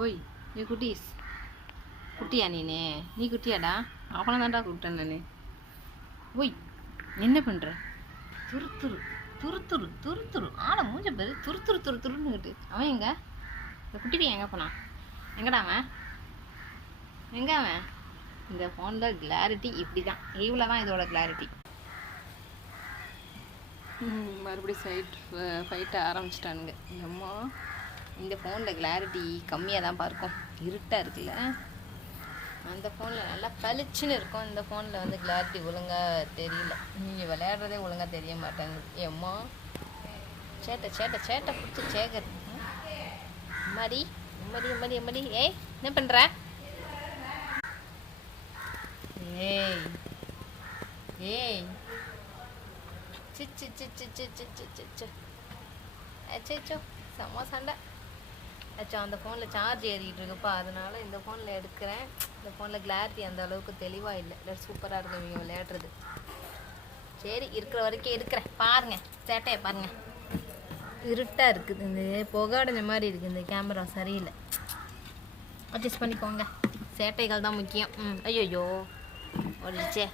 ஓய் நீ குட்டீஸ் குட்டியா நீ குட்டியாடா அவனை தான்டா கூப்பிட்டேன் நான். ஓய் என்ன பண்ணுற? துரு துரு துரு துரு துரு துரு ஆளை மூஞ்ச பேர் துரு துரு துரு துருன்னுக்கிட்டு அவன் எங்க? இந்த குட்டி பையன் எங்கே போனான்? எங்கடா அவன்? எங்கே அவன்? இந்த ஃபோனில் கிளாரிட்டி இப்படி தான், இவ்வளோ தான் இதோட கிளாரிட்டி. மறுபடியும் ஃபைட்டை ஆரம்பிச்சிட்டானுங்க. அம்மா இந்த ஃபோனில் கிளாரிட்டி கம்மியாக தான் பார்க்கும், இருட்டாக இருக்குல்ல. அந்த ஃபோனில் நல்லா பளிச்சுன்னு இருக்கும், இந்த ஃபோனில் வந்து கிளாரிட்டி ஒழுங்காக தெரியல. நீங்கள் விளையாடுறதே ஒழுங்காக தெரிய மாட்டாங்குது. எம்மா சேட்டை சேட்டை சேட்டை பிடிச்சி சேகர். அம்மாடி அம்மாடி அம்மாடி அம்மாடி. ஏய் என்ன பண்ணுற? ஏய் ஏய் சிச்சு சிச்சு சிச்சு சிச்சு அச்சோ செம்ம சண்டை. அச்சோ அந்த ஃபோனில் சார்ஜ் ஏறிக்கிட்டு இருக்குப்பா, அதனால இந்த ஃபோனில் எடுக்கிறேன். இந்த ஃபோனில் கிளாரிட்டி அந்த அளவுக்கு தெளிவாக இல்லை சூப்பராக இருக்கும் இவங்க விளையாடுறது. சரி இருக்கிற வரைக்கும் எடுக்கிறேன். பாருங்கள் சேட்டையை பாருங்கள், இருட்டாக இருக்குது, இந்த புகாடைஞ்ச மாதிரி இருக்குது, இந்த கேமரா சரியில்லை, அட்ஜஸ்ட் பண்ணிக்கோங்க. சேட்டைகள் தான் முக்கியம். ஐயோ ஓடிச்சே.